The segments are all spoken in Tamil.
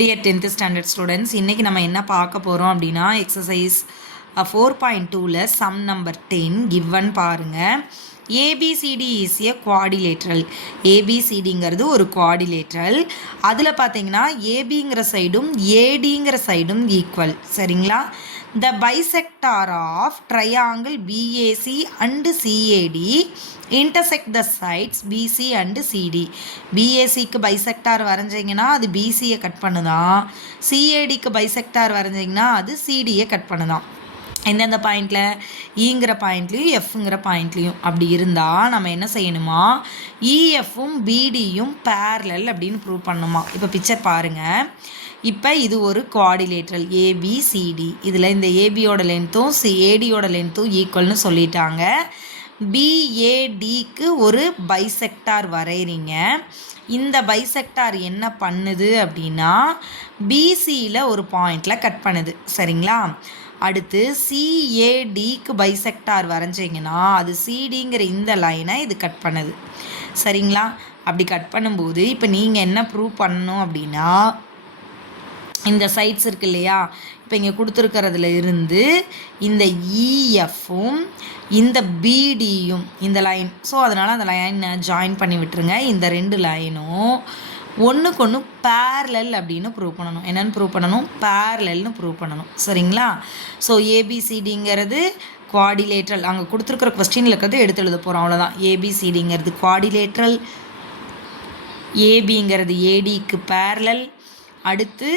Dear 10th standard students, இன்னைக்கு நம்ம என்ன பார்க்க போகிறோம் அப்படின்னா எக்ஸசைஸ் 4.2ல சம் நம்பர் 10 given பாருங்க. ABCD is a quadrilateral. ABCDங்கிறது ஒரு quadrilateral. அதில் பார்த்தீங்கன்னா ABங்கிற சைடும் ADங்கிற சைடும் ஈக்குவல். சரிங்களா? The bisector of triangle BAC and CAD intersect the sides BC and CD. BACக்கு bisector வரைஞ்சிங்கன்னா அது BCயை கட் பண்ணுதான், CADக்கு bisector வரைஞ்சிங்கன்னா அது CDயை கட் பண்ணுதான். எந்தெந்த பாயிண்டில் ஈங்கிற பாயிண்ட்லேயும் எஃப்ங்கிற பாயிண்ட்லேயும் அப்படி இருந்தால் நம்ம என்ன செய்யணுமா, இஎஃப்பும் பிடியும் பேரலல் அப்படின்னு ப்ரூவ் பண்ணணுமா. இப்போ பிக்சர் பாருங்கள். இப்போ இது ஒரு குவாடிலேட்ரல் ஏபிசிடி. இதில் இந்த ஏபியோட லென்த்தும் ஏடியோட லென்த்தும் ஈக்குவல்னு சொல்லிட்டாங்க. பிஏடிக்கு ஒரு பைசெக்டார் வரைகிறீங்க. இந்த பைசெக்டார் என்ன பண்ணுது அப்படின்னா பிசியில் ஒரு பாயிண்டில் கட் பண்ணுது. சரிங்களா? அடுத்து சிஏடிக்கு பைசெக்டார் வரைஞ்சிங்கன்னா அது சிடிங்கிற இந்த லைனை இது கட் பண்ணுது. சரிங்களா? அப்படி கட் பண்ணும்போது இப்போ நீங்கள் என்ன ப்ரூவ் பண்ணணும் அப்படின்னா, இந்த சைட்ஸ் இருக்கு இல்லையா, இப்போ இங்கே கொடுத்துருக்கிறதுல இருந்து இந்த இஎஃப்பும் இந்த பிடியும் இந்த லைன், ஸோ அதனால் அந்த லைனை ஜாயின் பண்ணி விட்டுருங்க. இந்த ரெண்டு லைனும் ஒன்றுக்கு ஒன்று பேரலல் அப்படின்னு ப்ரூவ் பண்ணணும். என்னென்னு ப்ரூவ் பண்ணணும்? பேரலல்னு ப்ரூவ் பண்ணணும். சரிங்களா? ஸோ ஏபிசிடிங்கிறது குவாடிலேட்ரல், அங்கே கொடுத்துருக்குற கொஸ்டினில் இருக்கிறது எடுத்து எழுத போகிறோம், அவ்வளோதான். ஏபிசிடிங்கிறது குவாடிலேட்ரல், ஏபிங்கிறது ஏடிக்கு பேரலல். அடுத்து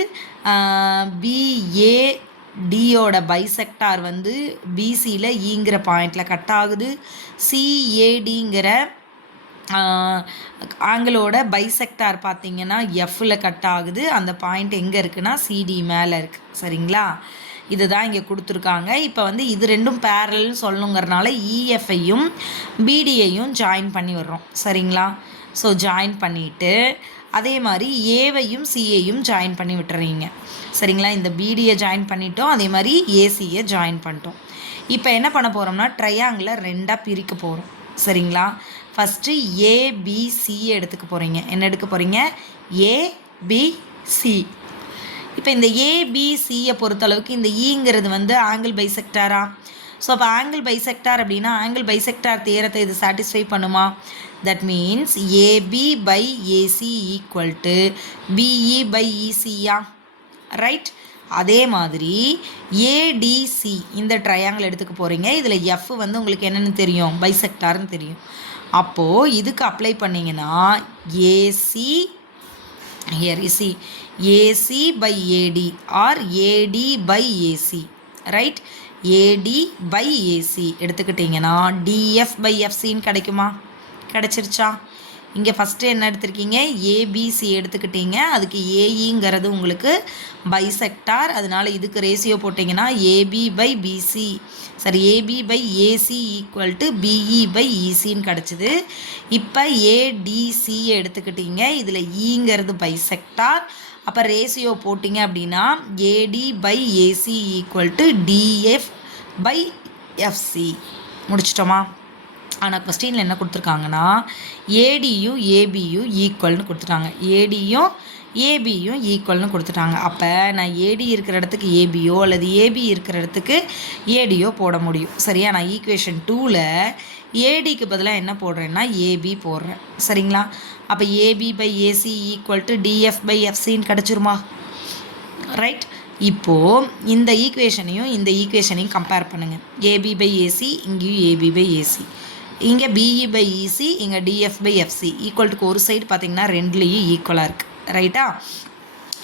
பிஏடியோட பைசெக்டார் வந்து பிசியில் ஈங்கிற பாயிண்டில் கட் ஆகுது. சிஏடிங்கிற ஆங்கிளோட பைசெக்டார் பார்த்திங்கன்னா எஃப்பில் கட் ஆகுது. அந்த பாயிண்ட் எங்கே இருக்குன்னா சிடி மேலே இருக்குது. சரிங்களா? இதுதான் இங்கே கொடுத்துருக்காங்க. இப்போ வந்து இது ரெண்டும் பேரல்னு சொல்லணுங்கிறனால இஎஃப்ஐயும் பிடியையும் ஜாயின் பண்ணி வர்றோம். சரிங்களா? ஸோ ஜாயின் பண்ணிவிட்டு அதே மாதிரி ஏவையும் சிஏயும் ஜாயின் பண்ணி விட்டுறீங்க. சரிங்களா? இந்த பிடியை ஜாயின் பண்ணிட்டோம், அதே மாதிரி ஏசியை ஜாயின் பண்ணிட்டோம். இப்போ என்ன பண்ண போகிறோம்னா ட்ரையாங்கிளை ரெண்டாக பிரிக்க போகிறோம். சரிங்களா? ஃபஸ்ட்டு ஏபிசியை எடுத்துக்க போகிறீங்க. என்ன எடுக்க போகிறீங்க? ஏபிசி. இப்போ இந்த ஏபிசியை பொறுத்தளவுக்கு இந்த ஈங்கிறது வந்து ஆங்கிள் பைசெக்டாரா? ஸோ அப்போ ஆங்கிள் பைசெக்டார் அப்படின்னா ஆங்கிள் பைசெக்டார் தியரத்தை இது சாட்டிஸ்ஃபை பண்ணுமா? That means AB by AC equal to BE by இசியா? ரைட். அதே மாதிரி ஏடிசி இந்த ட்ரையாங்கிள் எடுத்துக்க போகிறீங்க. இதில் எஃப் வந்து உங்களுக்கு என்னென்னு தெரியும்? பைசெக்டார்னு தெரியும். அப்போது இதுக்கு அப்ளை பண்ணிங்கன்னா AC here EC AC by AD or AD by AC. Right. AD by AC எடுத்துக்கிட்டிங்கன்னா டிஎஃப் பை எஃப்சின்னு கிடைக்குமா? கிடச்சிருச்சா? இங்கே ஃபஸ்ட்டு என்ன எடுத்திருக்கீங்க? ஏபிசி எடுத்துக்கிட்டீங்க. அதுக்கு ஏஇங்கிறது உங்களுக்கு பைசெக்டார், அதனால் இதுக்கு ரேஷியோ போட்டிங்கன்னா ஏபி பை பிசி, சரி AB by AC equal to BE by இசின்னு கிடச்சிது. இப்போ ஏடிசியை எடுத்துக்கிட்டீங்க. இதில் ஈங்கிறது பைசெக்டார், அப்போ ரேஷியோ போட்டிங்க அப்படின்னா AD by AC equal to DF by FC. முடிச்சிட்டோமா? ஆனால் கொஸ்டினில் என்ன கொடுத்துருக்காங்கன்னா ஏடியும் ஏபியும் ஈக்குவல்னு கொடுத்துட்டாங்க. ஏடியும் ஏபியும் ஈக்குவல்னு கொடுத்துட்டாங்க. அப்போ நான் ஏடி இருக்கிற இடத்துக்கு ஏபியோ அல்லது ஏபி இருக்கிற இடத்துக்கு ஏடியோ போட முடியும். சரியா? நான் ஈக்குவேஷன் 2ல் ஏடிக்கு பதிலாக என்ன போடுறேன்னா ஏபி போடுறேன். சரிங்களா? அப்போ AB by AC equal to DF by எஃப்சின்னு கிடச்சிருமா? ரைட். இப்போது இந்த ஈக்குவேஷனையும் இந்த ஈக்குவேஷனையும் கம்பேர் பண்ணுங்கள். ஏபி பை ஏசி, இங்கேயும் ஏபி பை ஏசி, இங்கே பிஇ பை இசி, இங்கே டிஎஃப் பை எஃப்சி. ஈக்குவல்ட்டுக்கு ஒரு சைடு பார்த்திங்கன்னா ரெண்டுலேயும் ஈக்குவலாக இருக்குது. ரைட்டா?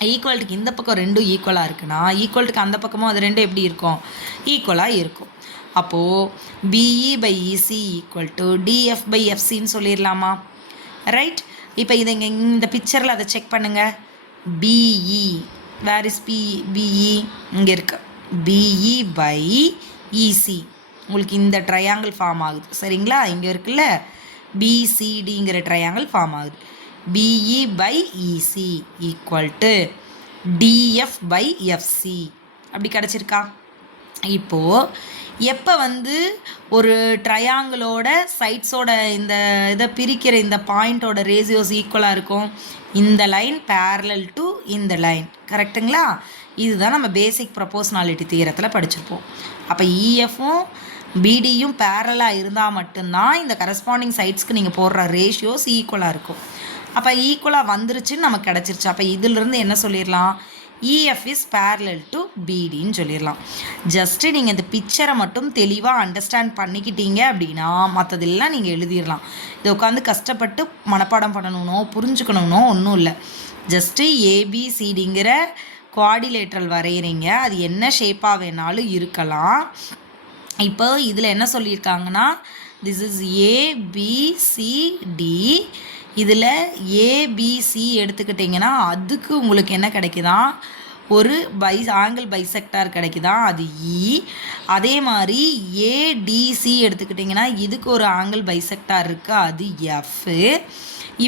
ஈக்குவல்ட்டுக்கு இந்த பக்கம் ரெண்டும் ஈக்குவலாக இருக்குன்னா ஈக்குவல்ட்டுக்கு அந்த பக்கமும் அது ரெண்டும் எப்படி இருக்கும்? ஈக்குவலாக இருக்கும். அப்போது BE by EC equal to DF by எஃப்சின்னு சொல்லிடலாமா? ரைட். இப்போ இதை இங்கே இந்த பிக்சரில் அதை செக் பண்ணுங்கள். BE where is BE? இங்கே இருக்கு. பிஇ பை இசி உங்களுக்கு இந்த ட்ரையாங்கிள் ஃபார்ம் ஆகுது. சரிங்களா? இங்கே இருக்குல்ல பிசிடிங்கிற ட்ரையாங்கிள் ஃபார்ம் ஆகுது. BE by EC equal to DF by FC அப்படி கிடச்சிருக்கா? இப்போது எப்போ வந்து ஒரு ட்ரையாங்கிளோட சைட்ஸோட இந்த இதை பிரிக்கிற இந்த பாயிண்ட்டோட ரேஷியோஸ் ஈக்குவலாக இருக்கும்? இந்த லைன் பேரலல் டு இந்த லைன், கரெக்டுங்களா? இதுதான் நம்ம பேசிக் ப்ரொபோஷனாலிட்டி தியரத்தில் படிச்சிருப்போம். அப்போ இஎஃப்பும் பிடியும் பேரலாக இருந்தால் மட்டும்தான் இந்த கரஸ்பாண்டிங் சைட்ஸ்க்கு நீங்கள் போடுற ரேஷியோஸ் ஈக்குவலாக இருக்கும். அப்போ ஈக்குவலாக வந்துருச்சுன்னு நமக்கு கிடச்சிருச்சு. அப்போ இதிலிருந்து என்ன சொல்லிடலாம்? இஎஃப் இஸ் பேரலல் டு பிடின்னு சொல்லிடலாம். ஜஸ்ட்டு நீங்கள் இந்த பிக்சரை மட்டும் தெளிவாக அண்டர்ஸ்டாண்ட் பண்ணிக்கிட்டீங்க அப்படின்னா மற்றதெல்லாம் நீங்கள் எழுதிடலாம். இதை உட்காந்து கஷ்டப்பட்டு மனப்பாடம் பண்ணணும்னோ புரிஞ்சுக்கணும்னோ ஒன்றும் இல்லை. ஜஸ்ட்டு ஏபிசிடிங்கிற குவாடிலேட்ரல் வரைகிறீங்க, அது என்ன ஷேப்பாக வேணாலும் இருக்கலாம். இப்போ இதில் என்ன சொல்லியிருக்காங்கன்னா திஸ் இஸ் ஏபிசிடி. இதில் ஏபிசி எடுத்துக்கிட்டிங்கன்னா அதுக்கு உங்களுக்கு என்ன கிடைக்குதா? ஒரு ஆங்கிள் பைசெக்டார் கிடைக்குதா? அது இ. அதே மாதிரி ஏடிசி எடுத்துக்கிட்டிங்கன்னா இதுக்கு ஒரு ஆங்கிள் பைசெக்டார் இருக்குது, அது எஃப்.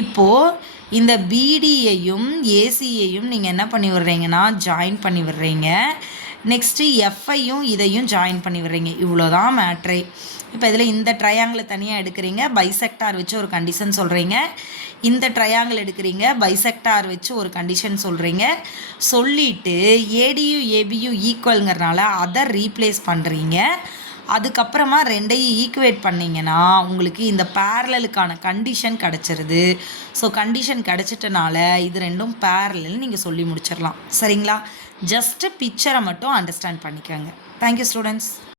இப்போது இந்த பிடியையும் ஏசியையும் நீங்கள் என்ன பண்ணி விடுறீங்கன்னா ஜாயின் பண்ணி விடுறீங்க. நெக்ஸ்ட்டு எஃப்ஐயும் இதையும் ஜாயின் பண்ணி விடுறீங்க. இவ்வளோதான் மேட்ரே. இப்போ இதில் இந்த ட்ரையாங்கிளை தனியாக எடுக்கிறீங்க, பைசெக்டார் வச்சு ஒரு கண்டிஷன் சொல்கிறீங்க. இந்த ட்ரையாங்கிள் எடுக்கிறீங்க, பைசெக்டார் வச்சு ஒரு கண்டிஷன் சொல்கிறீங்க. சொல்லிவிட்டு ஏடியும் ஏபியும் ஈக்குவலுங்கிறனால அதை ரீப்ளேஸ் பண்ணுறீங்க. அதுக்கப்புறமா ரெண்டையும் ஈக்குவேட் பண்ணிங்கன்னா உங்களுக்கு இந்த பேரலலுக்கான கண்டிஷன் கிடச்சிருது. ஸோ கண்டிஷன் கிடச்சிட்டனால இது ரெண்டும் பேரலல் நீங்கள் சொல்லி முடிச்சிடலாம். சரிங்களா? ஜஸ்ட்டு பிக்சரை மட்டும் அண்டர்ஸ்டாண்ட் பண்ணிக்கோங்க. Thank you students.